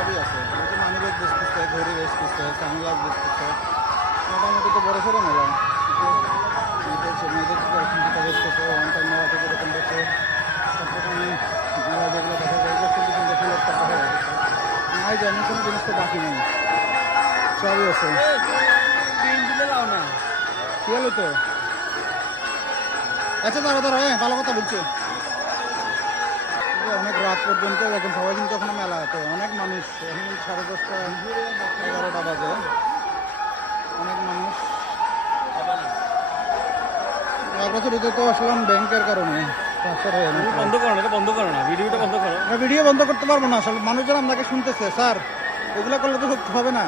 সবই আছে, money bag বেচতেছে, ঘড়ি বেচতেছে, সানগ্লাস বেচতেছে, মোটামুটি তো বড় সড়ো মেলা। মেয়েদের জুতা বেচতেছে, ওয়ান টাইম মেলা থেকে এরকম বেচে সবরকমই মেলা যেগুলো দেখা যায় সুন্দর সুন্দর ফুলের টাকা হয়ে গেছে। নাই যে এমন কোনো জিনিস তো বাকি নেই, সবই আছে। কি হলো তো? আচ্ছা ধরো ধরো, হ্যাঁ ভালো কথা বলছো। অনেক রাত পর্যন্ত দেখেন সবাই কিন্তু এখনো মেলাতে অনেক মানুষ, এখন 10:30 11টা বাজে, অনেক মানুষ। বছরিতে তো আসলাম ব্যাংকের কারণে বন্ধ করো না, বন্ধ করো না, ভিডিওটা বন্ধ করো। ভিডিও বন্ধ করতে পারবো না, আসলে মানুষজন আপনাকে শুনতেছে স্যার, এগুলো করলে তো হবে না।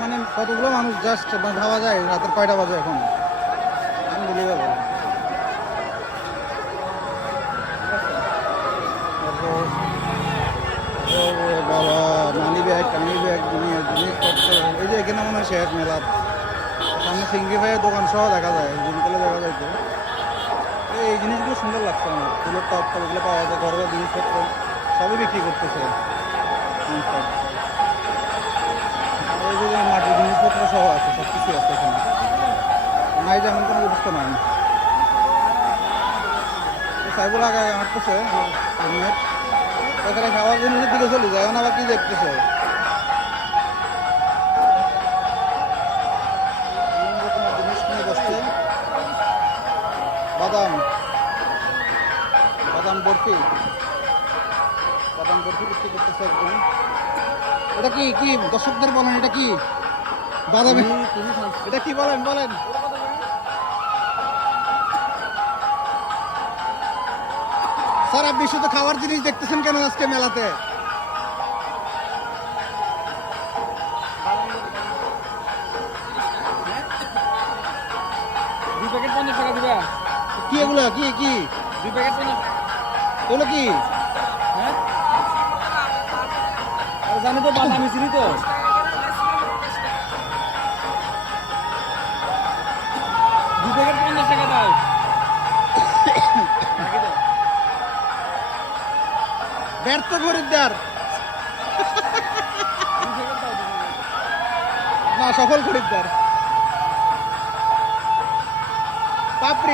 মানে কতগুলো মানুষ জাস্ট ভাবা যায় রাতের 5টা বাজে এখন, আনবিলিভেবল। বাবা মানি ব্যাগ জিনিসপত্র, এই যে এখানে মনে হয় শেষ মেলার সামনে সিঙ্গি ভাইয়ের দোকান সহ দেখা যায়, দিনকালে দেখা যায় তো। এই জিনিসগুলো সুন্দর লাগছে আমার, ফুলের টপ টপ এগুলো পাওয়া যায়, ঘরের জিনিসপত্র সবই বিক্রি করতেছে। এই যে মাটির জিনিসপত্র সহ আছে, সব কিছু আছে এখানে, নাই যেমন কোনো ব্যবস্থা নাই। সাইবুল আগে হাঁটতেছে আমার, এখানে খাওয়ার জিনিসের দিকে চলে যায়, এখন আবার কি দেখতেছে। জিনিস নিয়ে বসছে, বাদাম বাদাম বরফি, বাদাম বরফি বিক্রি করতেছে একদম। এটা কি কি দর্শকদের বলেন, এটা কি বাদাম, এটা কি বলেন বলেন। স্যার আপনি শুধু খাওয়ার জিনিস দেখতেছেন কেন আজকে মেলাতে? কি এগুলো, কি কি 2 প্যাকেট 50 এগুলো কি? হ্যাঁ জানি তো, বাদামি চিনি তো। 2 প্যাকেট 50 টাকা দাও। ব্যর্থ খরিদ্দার না, সফল খরিদ্দার। পাপড়ি